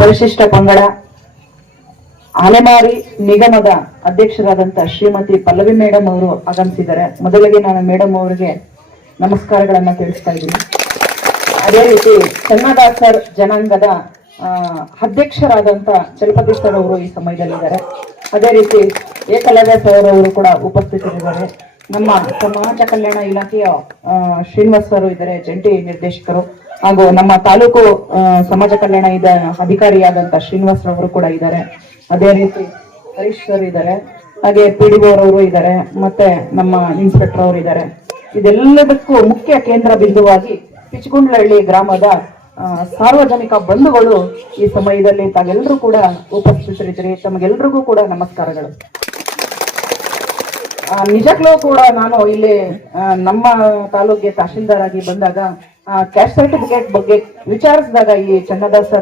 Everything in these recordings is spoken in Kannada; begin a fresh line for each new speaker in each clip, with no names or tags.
ಪರಿಶಿಷ್ಟ ಪಂಗಡ ಅಲೆಮಾರಿ ನಿಗಮದ ಅಧ್ಯಕ್ಷರಾದಂತ ಶ್ರೀಮತಿ ಪಲ್ಲವಿ ಮೇಡಮ್ ಅವರು ಆಗಮಿಸಿದ್ದಾರೆ. ಮೊದಲಿಗೆ ನಾನು ಮೇಡಮ್ ಅವರಿಗೆ ನಮಸ್ಕಾರಗಳನ್ನ ತಿಳಿಸ್ತಾ ಇದ್ದೀನಿ. ಅದೇ ರೀತಿ ಚನ್ನದಾಸರ್ ಜನಾಂಗದ ಅಧ್ಯಕ್ಷರಾದಂತ ಚಲಪತಿ ಸರ್ ಅವರು ಈ ಸಮಯದಲ್ಲಿದ್ದಾರೆ. ಅದೇ ರೀತಿ ಏಕಲವ್ಯ ಸರ್ ಅವರು ಕೂಡ ಉಪಸ್ಥಿತರಿದ್ದಾರೆ. ನಮ್ಮ ಸಮಾಜ ಕಲ್ಯಾಣ ಇಲಾಖೆಯ ಶ್ರೀನಿವಾಸರು ಶ್ರೀನಿವಾಸ್ ಸರ್ ಇದ್ದಾರೆ, ಜಂಟಿ ನಿರ್ದೇಶಕರು. ಹಾಗೂ ನಮ್ಮ ತಾಲೂಕು ಸಮಾಜ ಕಲ್ಯಾಣ ಇದ, ಅಧಿಕಾರಿಯಾದಂತ ಶ್ರೀನಿವಾಸ್ ರವರು ಕೂಡ ಇದ್ದಾರೆ. ಅದೇ ರೀತಿ ಹರೀಶ್ ಸರ್ ಇದ್ದಾರೆ. ಹಾಗೆ ಪಿ ಡಿ ಅವರು ಇದ್ದಾರೆ. ಮತ್ತೆ ನಮ್ಮ ಇನ್ಸ್ಪೆಕ್ಟರ್ ಅವರು ಇದ್ದಾರೆ. ಇದೆಲ್ಲದಕ್ಕೂ ಮುಖ್ಯ ಕೇಂದ್ರ ಬಿಂದುವಾಗಿ ಪಿಚಗುಂಡ್ಲಹಳ್ಳಿ ಗ್ರಾಮದ ಸಾರ್ವಜನಿಕ ಬಂಧುಗಳು ಈ ಸಮಯದಲ್ಲಿ ತಾವೆಲ್ಲರೂ ಕೂಡ ಉಪಸ್ಥಿತರಿದ್ದೀರಿ. ತಮಗೆಲ್ರಿಗೂ ಕೂಡ ನಮಸ್ಕಾರಗಳು. ನಿಜಕ್ಕೂ ಕೂಡ ನಾನು ಇಲ್ಲಿ ನಮ್ಮ ತಾಲೂಕಿಗೆ ತಹಶೀಲ್ದಾರ್ ಆಗಿ ಬಂದಾಗ ಕ್ಯಾಸ್ಟ್ ಸರ್ಟಿಫಿಕೇಟ್ ಬಗ್ಗೆ ವಿಚಾರಿಸಿದಾಗ ಈ ಚನ್ನದಾಸ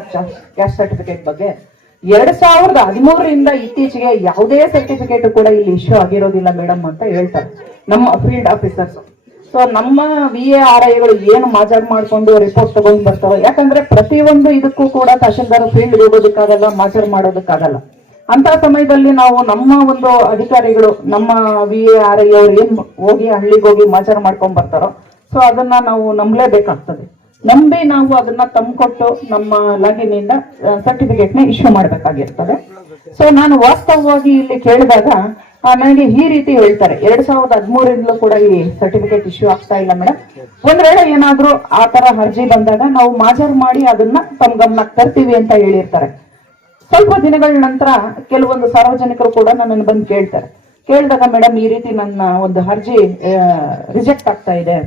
ಕ್ಯಾಸ್ಟ್ ಸರ್ಟಿಫಿಕೇಟ್ ಬಗ್ಗೆ ಎರಡ್ ಸಾವಿರದ ಹದಿಮೂರರಿಂದ ಇತ್ತೀಚೆಗೆ ಯಾವುದೇ ಸರ್ಟಿಫಿಕೇಟ್ ಕೂಡ ಇಲ್ಲಿ ಇಶ್ಯೂ ಆಗಿರೋದಿಲ್ಲ ಮೇಡಮ್ ಅಂತ ಹೇಳ್ತಾರೆ, ನಮ್ಮ ಫೀಲ್ಡ್ ಆಫೀಸರ್ಸ್ ಸೊ ನಮ್ಮ ವಿ ಎ ಆರ್ ಐಗಳು ಏನು ಮಾಜಾರ್ ಮಾಡ್ಕೊಂಡು ರಿಪೋರ್ಟ್ ತಗೊಂಡ್ ಬರ್ತಾವೆ ಯಾಕಂದ್ರೆ ಪ್ರತಿಯೊಂದು ಇದಕ್ಕೂ ಕೂಡ ತಹಶೀಲ್ದಾರ್ ಫೀಲ್ಡ್ ಹೋಗೋದಕ್ಕಾಗಲ್ಲ, ಮಾಜರ್ ಮಾಡೋದಕ್ಕಾಗಲ್ಲ. ಅಂತ ಸಮಯದಲ್ಲಿ ನಾವು ನಮ್ಮ ಒಂದು ಅಧಿಕಾರಿಗಳು, ನಮ್ಮ ವಿ ಎ ಆರ್ ಐ ಅವ್ರು ಏನ್ ಹೋಗಿ ಹಳ್ಳಿಗೆ ಹೋಗಿ ಮಾಚಾರ ಮಾಡ್ಕೊಂಡ್ ಬರ್ತಾರೋ, ಸೊ ಅದನ್ನ ನಾವು ನಂಬಲೇಬೇಕಾಗ್ತದೆ. ನಂಬಿ ನಾವು ಅದನ್ನ ತಂದ್ಕೊಟ್ಟು ನಮ್ಮ ಲಾಗಿನಿಂದ ಸರ್ಟಿಫಿಕೇಟ್ನ ಇಶ್ಯೂ ಮಾಡ್ಬೇಕಾಗಿರ್ತದೆ. ಸೊ ನಾನು ವಾಸ್ತವವಾಗಿ ಇಲ್ಲಿ ಕೇಳಿದಾಗ ನನಗೆ ಈ ರೀತಿ ಹೇಳ್ತಾರೆ. ಎರಡ್ ಸಾವಿರದ ಹದಿಮೂರಿಂದಲೂ ಕೂಡ ಈ ಸರ್ಟಿಫಿಕೇಟ್ ಇಶ್ಯೂ ಆಗ್ತಾ ಇಲ್ಲ ಮೇಡಮ್ ಒಂದ್ ವೇಳೆ ಏನಾದ್ರೂ ಆ ತರ ಅರ್ಜಿ ಬಂದಾಗ ನಾವು ಮಾಜರ್ ಮಾಡಿ ಅದನ್ನ ತಮ್ ಗಮನಕ್ಕೆ ತರ್ತೀವಿ ಅಂತ ಹೇಳಿರ್ತಾರೆ. ಸ್ವಲ್ಪ ದಿನಗಳ ನಂತರ ಕೆಲವೊಂದು ಸಾರ್ವಜನಿಕರು ಕೂಡ ನನ್ನನ್ನು ಬಂದು ಕೇಳ್ತಾರೆ. ಕೇಳಿದಾಗ, ಮೇಡಮ್, ಈ ರೀತಿ ನನ್ನ ಒಂದು ಅರ್ಜಿ ರಿಜೆಕ್ಟ್ ಆಗ್ತಾ ಇದೆ.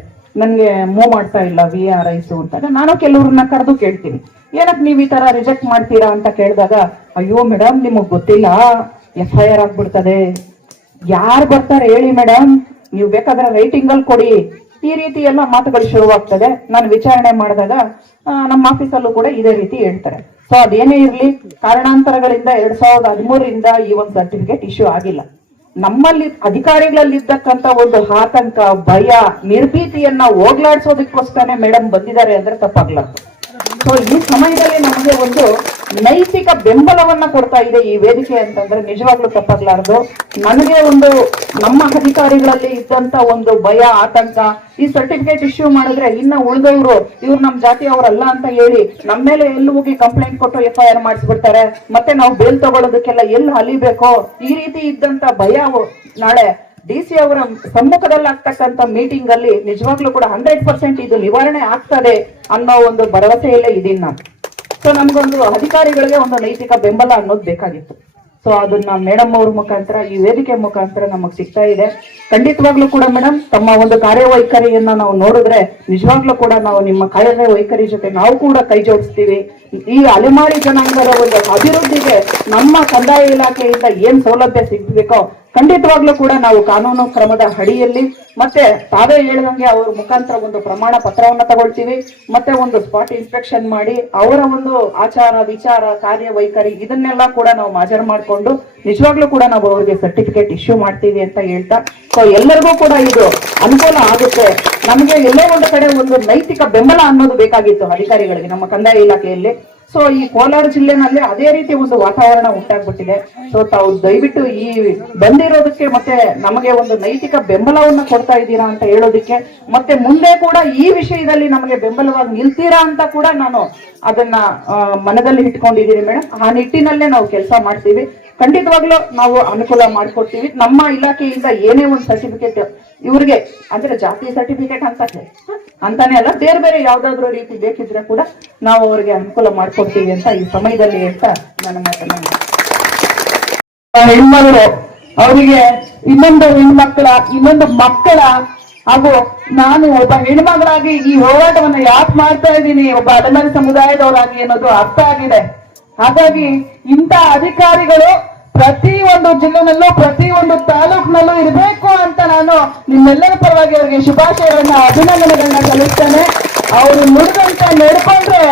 ನನಗೆ ಮೂವ್ ಮಾಡ್ತಾ ಇಲ್ಲ ವಿ ಆರ್ ಐಸು ಅಂತ ನಾನು ಕೆಲವ್ರನ್ನ ಕರೆದು ಕೇಳ್ತೀನಿ. ಏನಕ್ಕೆ ನೀವು ಈ ತರ ರಿಜೆಕ್ಟ್ ಮಾಡ್ತೀರಾ ಅಂತ ಕೇಳಿದಾಗ, ಅಯ್ಯೋ, ಮೇಡಮ್, ನಿಮಗ್ ಗೊತ್ತಿಲ್ಲ. ಎಫ್ ಐ ಆರ್ ಆಗ್ಬಿಡ್ತದೆ. ಯಾರು ಬರ್ತಾರೆ ಹೇಳಿ ಮೇಡಮ್. ನೀವು ಬೇಕಾದ್ರೆ ರೈಟಿಂಗ್ ಅಲ್ಲಿ ಕೊಡಿ. ಈ ರೀತಿ ಎಲ್ಲ ಮಾತುಗಳು ಶುರುವಾಗ್ತದೆ. ನಾನು ವಿಚಾರಣೆ ಮಾಡಿದಾಗ ನಮ್ಮ ಆಫೀಸಲ್ಲೂ ಕೂಡ ಇದೇ ರೀತಿ ಹೇಳ್ತಾರೆ. ಸೊ ಅದೇನೇ ಇರಲಿ, ಕಾರಣಾಂತರಗಳಿಂದ ಎರಡ್ ಸಾವಿರದ ಹದಿಮೂರರಿಂದ ಈ ಒಂದು ಸರ್ಟಿಫಿಕೇಟ್ ಇಶ್ಯೂ ಆಗಿಲ್ಲ. ನಮ್ಮಲ್ಲಿ ಅಧಿಕಾರಿಗಳಲ್ಲಿ ಇದ್ದಕ್ಕಂತ ಒಂದು ಆತಂಕ, ಭಯ, ನಿರ್ಭೀತಿಯನ್ನ ಹೋಗ್ಲಾಡ್ಸೋದಕ್ಕೋಸ್ಕರನೇ ಮೇಡಮ್ ಬಂದಿದ್ದಾರೆ ಅಂದ್ರೆ ತಪ್ಪಾಗ್ಲಾರ್ದು ಸೊ ಈ ಸಮಯದಲ್ಲಿ ನಮಗೆ ಒಂದು ನೈತಿಕ ಬೆಂಬಲವನ್ನ ಕೊಡ್ತಾ ಇದೆ ಈ ವೇದಿಕೆ ಅಂತಂದ್ರೆ ನಿಜವಾಗ್ಲೂ ತಪ್ಪಾಗ್ಲಾರ್ದು. ನನಗೆ ಒಂದು ನಮ್ಮ ಅಧಿಕಾರಿಗಳಲ್ಲಿ ಇದ್ದಂತ ಒಂದು ಭಯ, ಆತಂಕ, ಈ ಸರ್ಟಿಫಿಕೇಟ್ ಇಶ್ಯೂ ಮಾಡಿದ್ರೆ ಇನ್ನ ಉಳಿದವರು ಇವ್ರು ನಮ್ ಜಾತಿಯವರಲ್ಲ ಅಂತ ಹೇಳಿ ನಮ್ಮ ಮೇಲೆ ಎಲ್ಲಿ ಹೋಗಿ ಕಂಪ್ಲೇಂಟ್ ಕೊಟ್ಟು ಎಫ್ ಐ ಮಾಡಿಸ್ಬಿಡ್ತಾರೆ, ಮತ್ತೆ ನಾವು ಬೇಲ್ ತಗೊಳ್ಳೋದಕ್ಕೆಲ್ಲ ಎಲ್ಲಿ ಹಲಿಬೇಕೋ ಈ ರೀತಿ ಇದ್ದಂತ ಭಯ ನಾಳೆ ಡಿ ಸಿ ಅವರ ಸಮ್ಮುಖದಲ್ಲಿ ಆಗ್ತಕ್ಕಂಥ ಮೀಟಿಂಗ್ ಅಲ್ಲಿ ನಿಜವಾಗ್ಲೂ ಕೂಡ ಹಂಡ್ರೆಡ್ ಪರ್ಸೆಂಟ್ ಇದು ನಿವಾರಣೆ ಆಗ್ತದೆ ಅನ್ನೋ ಒಂದು ಭರವಸೆಯಲ್ಲೇ ಇದೀನಿ ನಾನು. ಸೊ ನಮ್ಗೊಂದು ಅಧಿಕಾರಿಗಳಿಗೆ ಒಂದು ನೈತಿಕ ಬೆಂಬಲ ಅನ್ನೋದು ಬೇಕಾಗಿತ್ತು. ಸೊ ಅದನ್ನ ಮೇಡಮ್ ಅವ್ರ ಮುಖಾಂತರ, ಈ ವೇದಿಕೆ ಮುಖಾಂತರ ನಮಗ್ ಸಿಗ್ತಾ ಇದೆ. ಖಂಡಿತವಾಗ್ಲೂ ಕೂಡ ಮೇಡಮ್ ತಮ್ಮ ಒಂದು ಕಾರ್ಯವೈಖರಿಯನ್ನ ನಾವು ನೋಡಿದ್ರೆ ನಿಜವಾಗ್ಲೂ ಕೂಡ ನಾವು ನಿಮ್ಮ ಕಾರ್ಯವೈಖರಿ ಜೊತೆ ನಾವು ಕೂಡ ಕೈ ಜೋಡಿಸ್ತೀವಿ. ಈ ಅಲೆಮಾರಿ ಜನಾಂಗದ ಒಂದು ಅಭಿವೃದ್ಧಿಗೆ ನಮ್ಮ ಕಂದಾಯ ಇಲಾಖೆಯಿಂದ ಏನ್ ಸೌಲಭ್ಯ ಸಿಗ್ಬೇಕೋ ಖಂಡಿತವಾಗ್ಲೂ ಕೂಡ ನಾವು ಕಾನೂನು ಕ್ರಮದ ಅಡಿಯಲ್ಲಿ ಮತ್ತೆ ತಾವೇ ಹೇಳಿದಂಗೆ ಅವ್ರ ಮುಖಾಂತರ ಒಂದು ಪ್ರಮಾಣ ಪತ್ರವನ್ನ ತಗೊಳ್ತೀವಿ, ಮತ್ತೆ ಒಂದು ಸ್ಪಾಟ್ ಇನ್ಸ್ಪೆಕ್ಷನ್ ಮಾಡಿ ಅವರ ಒಂದು ಆಚಾರ, ವಿಚಾರ, ಕಾರ್ಯವೈಖರಿ ಇದನ್ನೆಲ್ಲ ಕೂಡ ನಾವು ಮಾಜರ್ ಮಾಡಿಕೊಂಡು ನಿಜವಾಗ್ಲೂ ಕೂಡ ನಾವು ಅವ್ರಿಗೆ ಸರ್ಟಿಫಿಕೇಟ್ ಇಶ್ಯೂ ಮಾಡ್ತೀವಿ ಅಂತ ಹೇಳ್ತಾ ಸೊ ಎಲ್ಲರಿಗೂ ಕೂಡ ಇದು ಅನುಕೂಲ ಆಗುತ್ತೆ. ನಮಗೆ ಎಲ್ಲೇ ಒಂದು ಕಡೆ ಒಂದು ನೈತಿಕ ಬೆಂಬಲ ಅನ್ನೋದು ಬೇಕಾಗಿತ್ತು ಅಧಿಕಾರಿಗಳಿಗೆ ನಮ್ಮ ಕಂದಾಯ ಇಲಾಖೆಯಲ್ಲಿ. ಸೊ ಈ ಕೋಲಾರ ಜಿಲ್ಲೆನಲ್ಲಿ ಅದೇ ರೀತಿ ಒಂದು ವಾತಾವರಣ ಉಂಟಾಗ್ಬಿಟ್ಟಿದೆ. ಸೊ ತಾವು ದಯವಿಟ್ಟು ಈ ಬಂದಿರೋದಕ್ಕೆ ಮತ್ತೆ ನಮಗೆ ಒಂದು ನೈತಿಕ ಬೆಂಬಲವನ್ನ ಕೊಡ್ತಾ ಇದ್ದೀರಾ ಅಂತ ಹೇಳೋದಕ್ಕೆ, ಮತ್ತೆ ಮುಂದೆ ಕೂಡ ಈ ವಿಷಯದಲ್ಲಿ ನಮಗೆ ಬೆಂಬಲವಾಗಿ ನಿಲ್ತೀರಾ ಅಂತ ಕೂಡ ನಾನು ಅದನ್ನ ಮನದಲ್ಲಿ ಇಟ್ಕೊಂಡಿದ್ದೀನಿ ಮೇಡಮ್ ಆ ನಿಟ್ಟಿನಲ್ಲೇ ನಾವು ಕೆಲಸ ಮಾಡ್ತೀವಿ. ಖಂಡಿತವಾಗ್ಲೂ ನಾವು ಅನುಕೂಲ ಮಾಡ್ಕೊಡ್ತೀವಿ. ನಮ್ಮ ಇಲಾಖೆಯಿಂದ ಏನೇ ಒಂದು ಸರ್ಟಿಫಿಕೇಟ್ ಇವ್ರಿಗೆ, ಅಂದ್ರೆ ಜಾತಿ ಸರ್ಟಿಫಿಕೇಟ್ ಅಂತ ಅಂತಾನೆ ಅಲ್ಲ, ಬೇರೆ ಬೇರೆ ಯಾವ್ದಾದ್ರು ರೀತಿ ಬೇಕಿದ್ರೆ ಕೂಡ ನಾವು ಅವರಿಗೆ ಅನುಕೂಲ ಮಾಡ್ಕೊಡ್ತೀವಿ ಅಂತ ಈ ಸಮಯದಲ್ಲಿ ಅಂತ ನನ್ನ ಮಾತನ್ನ ಹೆಣ್ಮಗಳು ಅವರಿಗೆ ಇನ್ನೊಂದು ಹೆಣ್ಮಕ್ಳ, ಇನ್ನೊಂದು ಮಕ್ಕಳ, ಹಾಗೂ ನಾನು ಒಬ್ಬ ಹೆಣ್ಮಗಳಾಗಿ ಈ ಹೋರಾಟವನ್ನು ಯಾಕೆ ಮಾಡ್ತಾ ಇದ್ದೀನಿ, ಒಬ್ಬ ಅಡಮಾನಿ ಸಮುದಾಯದವರಾಗಿ ಅನ್ನೋದು ಅರ್ಥ ಆಗಿದೆ. ಹಾಗಾಗಿ ಇಂಥ ಅಧಿಕಾರಿಗಳು ಪ್ರತಿ ಒಂದು ಜಿಲ್ಲೆನಲ್ಲೂ ಪ್ರತಿ ಒಂದು ತಾಲೂಕಿನಲ್ಲೂ ಇರಬೇಕು. ನಾನು ನಿಮ್ಮೆಲ್ಲರ ಪರವಾಗಿ ಅವರಿಗೆ ಶುಭಾಶಯಗಳನ್ನ, ಅಭಿನಂದನೆಗಳನ್ನ ಸಲ್ಲಿಸ್ತೇನೆ. ಅವರು ನುಡಿದಂತೆ ನಡ್ಕೊಂಡ್ರೆ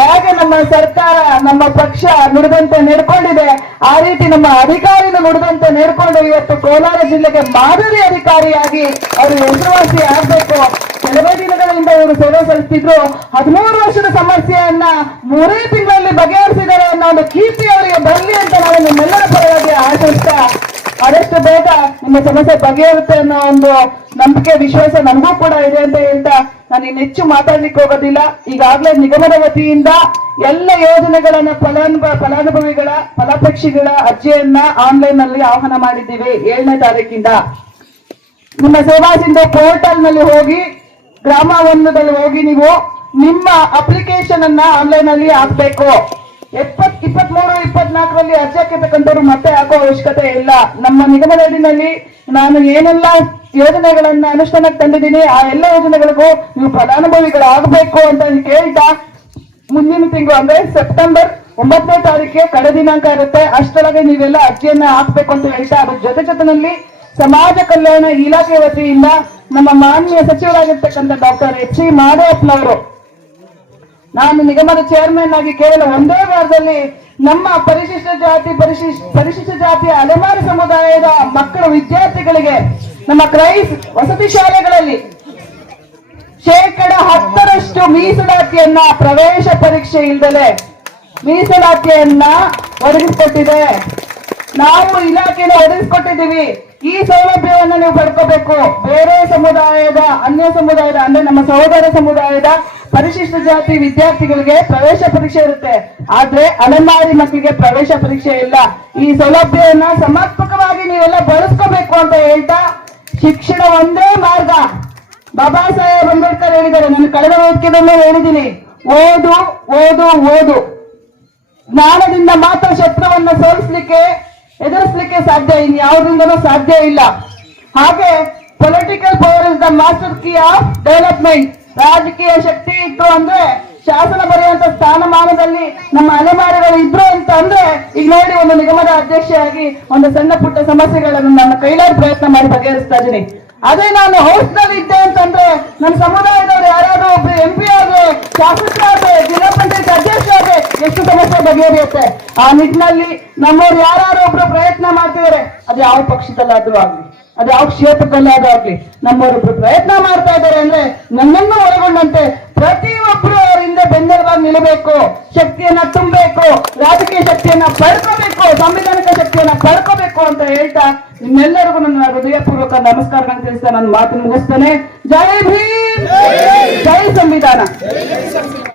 ಹೇಗೆ ನಮ್ಮ ಸರ್ಕಾರ, ನಮ್ಮ ಪಕ್ಷ ನುಡಿದಂತೆ ನಡ್ಕೊಂಡಿದೆ, ಆ ರೀತಿ ನಮ್ಮ ಅಧಿಕಾರಿನ ನುಡಿದಂತೆ ನಡ್ಕೊಂಡು ಇವತ್ತು ಕೋಲಾರ ಜಿಲ್ಲೆಗೆ ಮಾದರಿ ಅಧಿಕಾರಿಯಾಗಿ ಅವರು ಹೆಸರುವಾಸಿ ಆಗ್ಬೇಕು. ಕೆಲವೇ ದಿನಗಳಿಂದ ಇವರು ಸೇವೆ ಸಲ್ಲಿಸ್ತಿದ್ರು. ಹದಿಮೂರು ವರ್ಷದ ಸಮಸ್ಯೆಯನ್ನ ಮೂರೇ ತಿಂಗಳಲ್ಲಿ
ಬಗೆಹರಿಸಿದ್ದಾರೆ ಅನ್ನೋ ಒಂದು ಕೀರ್ತಿ ಅವರಿಗೆ ಬರಲಿ ಅಂತ ನಾನು ನಿಮ್ಮೆಲ್ಲರ ಪರವಾಗಿ ಆಶಿಸ್ತಾ ಆದಷ್ಟು ಬೇಗ ನಿಮ್ಮ ಸಮಸ್ಯೆ ಬಗೆಹರುತ್ತೆ ಅನ್ನೋ ಒಂದು ನಂಬಿಕೆ, ವಿಶ್ವಾಸ ನನಗೂ ಕೂಡ ಇದೆ ಅಂತ ಹೇಳ್ತಾ ನಾನು ಇನ್ನು ಹೆಚ್ಚು ಮಾತಾಡ್ಲಿಕ್ಕೆ ಹೋಗೋದಿಲ್ಲ. ಈಗಾಗಲೇ ನಿಗಮದ ವತಿಯಿಂದ ಎಲ್ಲ ಯೋಜನೆಗಳನ್ನ ಫಲಾನುಭ, ಫಲಾನುಭವಿಗಳ, ಫಲಪಕ್ಷಿಗಳ ಅರ್ಜಿಯನ್ನ ಆನ್ಲೈನ್ನಲ್ಲಿ ಆಹ್ವಾನ ಮಾಡಿದ್ದೀವಿ ಏಳನೇ ತಾರೀಕಿಂದ. ನಿಮ್ಮ ಸೇವಾ ಸಿಂಧು ಪೋರ್ಟಲ್ನಲ್ಲಿ ಹೋಗಿ, ಗ್ರಾಮ ಹೋಗಿ ನೀವು ನಿಮ್ಮ ಅಪ್ಲಿಕೇಶನ್ ಅನ್ನ ಆನ್ಲೈನ್ನಲ್ಲಿ ಹಾಕ್ಬೇಕು. ಎಪ್ಪತ್, ಇಪ್ಪತ್ಮೂರು, ಇಪ್ಪತ್ನಾಲ್ಕರಲ್ಲಿ ಅರ್ಜಿ ಹಾಕಿರ್ತಕ್ಕಂಥವ್ರು ಮತ್ತೆ ಹಾಕೋ ಅವಶ್ಯಕತೆ ಇಲ್ಲ. ನಮ್ಮ ನಿಗಮದ ಅಡಿನಲ್ಲಿ ನಾನು ಏನೆಲ್ಲ ಯೋಜನೆಗಳನ್ನ ಅನುಷ್ಠಾನಕ್ಕೆ ತಂದಿದ್ದೀನಿ, ಆ ಎಲ್ಲ ಯೋಜನೆಗಳಿಗೂ ನೀವು ಫಲಾನುಭವಿಗಳಾಗಬೇಕು ಅಂತ ಕೇಳ್ತಾ ಮುಂದಿನ ತಿಂಗಳು, ಅಂದ್ರೆ ಸೆಪ್ಟೆಂಬರ್ ಒಂಬತ್ತನೇ ತಾರೀಕಿಗೆ ಕಡೆ ದಿನಾಂಕ ಇರುತ್ತೆ. ಅಷ್ಟರೊಳಗೆ ನೀವೆಲ್ಲ ಅರ್ಜಿಯನ್ನ ಹಾಕ್ಬೇಕು ಅಂತ ಹೇಳ್ತಾ ಅದ್ರ ಜೊತೆ ಜೊತೆನಲ್ಲಿ ಸಮಾಜ ಕಲ್ಯಾಣ ಇಲಾಖೆ ವತಿಯಿಂದ ನಮ್ಮ ಮಾನ್ಯ ಸಚಿವರಾಗಿರ್ತಕ್ಕಂಥ ಡಾಕ್ಟರ್ ಎಚ್ ಸಿ ಮಾದೇವಪ್ಪನವರು ನಾನು ನಿಗಮದ ಚೇರ್ಮನ್ ಆಗಿ ಕೇವಲ ಒಂದೇ ವಾರದಲ್ಲಿ ನಮ್ಮ ಪರಿಶಿಷ್ಟ ಜಾತಿ, ಪರಿಶಿಷ್ಟ ಪರಿಶಿಷ್ಟ ಜಾತಿಯ ಅಲೆಮಾರಿ ಸಮುದಾಯದ ಮಕ್ಕಳ, ವಿದ್ಯಾರ್ಥಿಗಳಿಗೆ, ನಮ್ಮ ಕ್ರೈಸ್ ವಸತಿ ಶಾಲೆಗಳಲ್ಲಿ ಶೇಕಡ ಹತ್ತರಷ್ಟು ಮೀಸಲಾತಿಯನ್ನ ಪ್ರವೇಶ ಪರೀಕ್ಷೆ ಇಲ್ದಲೆ ಮೀಸಲಾತಿಯನ್ನ ಒದಗಿಸಿಕೊಟ್ಟಿದೆ. ನಾವು ಇಲಾಖೆಯನ್ನು ಒದಗಿಸಿಕೊಟ್ಟಿದ್ದೀವಿ. ಈ ಸೌಲಭ್ಯವನ್ನು ನೀವು ಪಡ್ಕೋಬೇಕು. ಬೇರೆ ಸಮುದಾಯದ, ಅನ್ಯ ಸಮುದಾಯದ, ಅಂದ್ರೆ ನಮ್ಮ ಸಹೋದರ ಸಮುದಾಯದ ಪರಿಶಿಷ್ಟ ಜಾತಿ ವಿದ್ಯಾರ್ಥಿಗಳಿಗೆ ಪ್ರವೇಶ ಪರೀಕ್ಷೆ ಇರುತ್ತೆ. ಆದ್ರೆ ಅಲೆಮಾರಿ ಮಕ್ಕಳಿಗೆ ಪ್ರವೇಶ ಪರೀಕ್ಷೆ ಇಲ್ಲ. ಈ ಸೌಲಭ್ಯವನ್ನ ಸಮರ್ಪಕವಾಗಿ ನೀವೆಲ್ಲ ಬಳಸ್ಕೋಬೇಕು ಅಂತ ಹೇಳ್ತಾ ಶಿಕ್ಷಣ ಒಂದೇ ಮಾರ್ಗ. ಬಾಬಾ ಸಾಹೇಬ್ ಅಂಬೇಡ್ಕರ್ ಹೇಳಿದ್ದಾರೆ. ನಾನು ಕಳೆದ ವೇದಿಕೆದಲ್ಲೇ ಹೇಳಿದ್ದೀನಿ. ಓದು ಓದು ಓದು. ಜ್ಞಾನದಿಂದ ಮಾತ್ರ ಶತ್ರುವನ್ನ ಸೋಲಿಸ್ಲಿಕ್ಕೆ, ಎದುರಿಸ್ಲಿಕ್ಕೆ ಸಾಧ್ಯ ಇನ್ ಯಾವುದರಿಂದನೂ ಸಾಧ್ಯ ಇಲ್ಲ. ಹಾಗೆ political power is the master key of development ರಾಜಕೀಯ ಶಕ್ತಿ ಇತ್ತು ಅಂದ್ರೆ ಶಾಸನ ಬರೆಯುವಂತ ಸ್ಥಾನಮಾನದಲ್ಲಿ ನಮ್ಮ ಅಲೆಮಾರಿಗಳು ಇದ್ರು ಅಂತ ಅಂದ್ರೆ ಈಗ ನೋಡಿ ಒಂದು ನಿಗಮದ ಅಧ್ಯಕ್ಷೆಯಾಗಿ ಒಂದು ಸಣ್ಣ ಪುಟ್ಟ ಸಮಸ್ಯೆಗಳನ್ನು ನನ್ನ ಕೈಲಾದ ಪ್ರಯತ್ನ ಮಾಡಿ ಬಗೆಹರಿಸ್ತಾ ಇದ್ದೀನಿ. ಅದೇ ನಾನು ಹೌಸ್ನಲ್ಲಿ ಇದ್ದೆ ಅಂತಂದ್ರೆ ನಮ್ಮ ಸಮುದಾಯದವರು ಯಾರಾದ್ರೂ ಒಬ್ರು ಎಂ ಪಿ ಆದ್ರೆ, ಶಾಸಕರಾದ್ರೆ, ಜಿಲ್ಲಾ ಪಂಚಾಯತ್ ಅಧ್ಯಕ್ಷ ಆದ್ರೆ ಎಷ್ಟು ಸಮಸ್ಯೆ ಬಗೆಹರಿಯುತ್ತೆ? ಆ ನಿಟ್ಟಿನಲ್ಲಿ ನಮ್ಮವ್ರು ಯಾರು ಒಬ್ರು ಪ್ರಯತ್ನ ಮಾಡ್ತಿದ್ದಾರೆ ಅದು ಯಾವ ಪಕ್ಷದಲ್ಲಾದ್ರೂ ಆಗ್ಲಿ. ಅದು ಯಾವ ಕ್ಷೇತ್ರದಲ್ಲಾದಾಗ್ಲಿ ನಮ್ಮವರೊಬ್ರು ಪ್ರಯತ್ನ ಮಾಡ್ತಾ ಇದ್ದಾರೆ ಅಂದ್ರೆ ನನ್ನನ್ನು ಒಳಗೊಂಡಂತೆ ಪ್ರತಿಯೊಬ್ರು ಅವರಿಂದ ಬೆನ್ನೆಲುಬಾಗಿ ನಿಲ್ಲಬೇಕು, ಶಕ್ತಿಯನ್ನ ತುಂಬಬೇಕು, ರಾಜಕೀಯ ಶಕ್ತಿಯನ್ನ ಪಡ್ಕೋಬೇಕು, ಸಂವಿಧಾನಿಕ ಶಕ್ತಿಯನ್ನ ಪಡ್ಕೋಬೇಕು ಅಂತ ಹೇಳ್ತಾ ನಿಮ್ಮೆಲ್ಲರಿಗೂ ನನ್ನ ಹೃದಯಪೂರ್ವಕ ನಮಸ್ಕಾರಗಳನ್ನು ತಿಳಿಸ್ತಾ ನನ್ನ ಮಾತನ್ನು ಮುಗಿಸ್ತಾನೆ. ಜೈ ಭೀಮ್! ಜೈ ಸಂವಿಧಾನ!